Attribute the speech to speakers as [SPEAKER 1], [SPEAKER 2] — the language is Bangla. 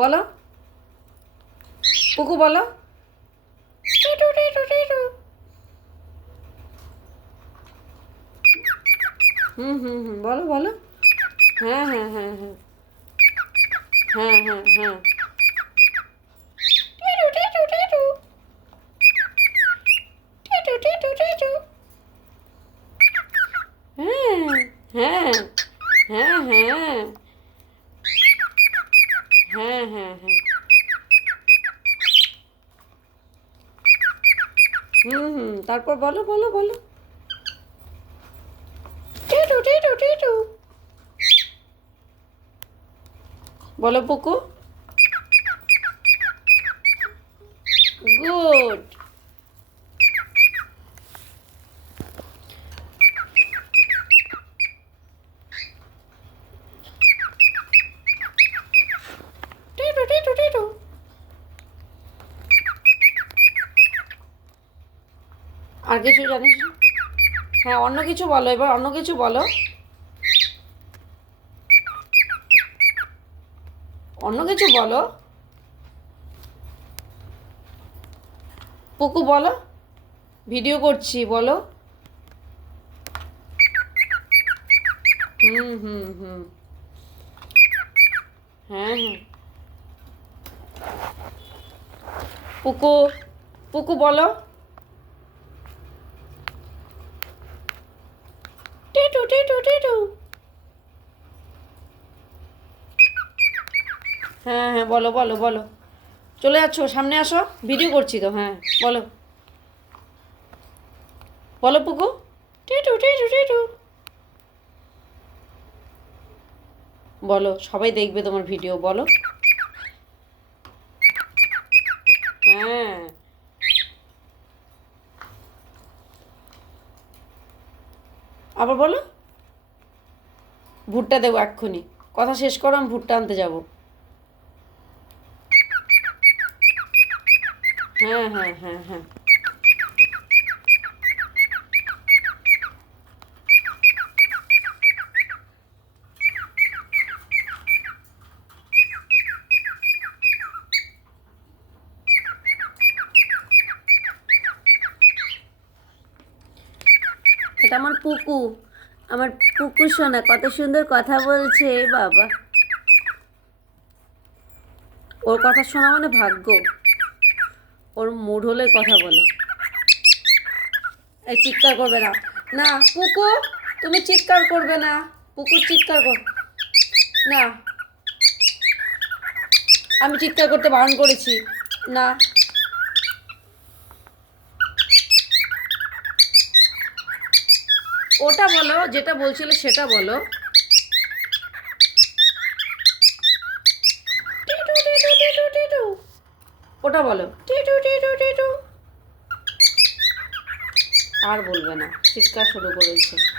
[SPEAKER 1] বলো কুকু বলো হুম হুম হুম বলো বলো হ্যাঁ হ্যাঁ হ্যাঁ হ্যাঁ হ্যাঁ হ্যাঁ হ্যাঁ হ্যাঁ হ্যাঁ হ্যাঁ হুম হুম তারপর বলো বলো বলো
[SPEAKER 2] টিটু টিটু টিটু
[SPEAKER 1] বলো পুকু গুড আর কিছু জানিস হ্যাঁ অন্য কিছু বলো এবার অন্য কিছু বলো অন্য কিছু বলো পুকু বলো ভিডিও করছি বলো হুম হুম হুম হ্যাঁ হ্যাঁ পুকু পুকু বলো
[SPEAKER 2] do do do.
[SPEAKER 1] হ্যাঁ হ্যাঁ বলো বলো বলো চলে যাচ্ছ সামনে আসো ভিডিও করছি তো হ্যাঁ বলো বলো পুকু
[SPEAKER 2] টিটু টিটু টিটু
[SPEAKER 1] বলো সবাই দেখবে তোমার ভিডিও বলো হ্যাঁ আবার বলো ভুট্টা দেবো এক্ষুনি কথা শেষ করো আমি ভুট্টা আনতে যাব হ্যাঁ হ্যাঁ হ্যাঁ হ্যাঁ এটা আমার পুকু আমার পুকু শোনা কত সুন্দর কথা বলছে বাবা ওর কথা শোনা মানে ভাগ্য ওর মুড হলে কথা বলে এই চিৎকার করবে না না পুকু তুমি চিৎকার করবে না পুকুর চিৎকার কর না আমি চিৎকার করতে বারণ করেছি না ওটা বলো যেটা বলছিল সেটা বলো ওটা বলো আর বলবে না চিৎকার শুরু করেছে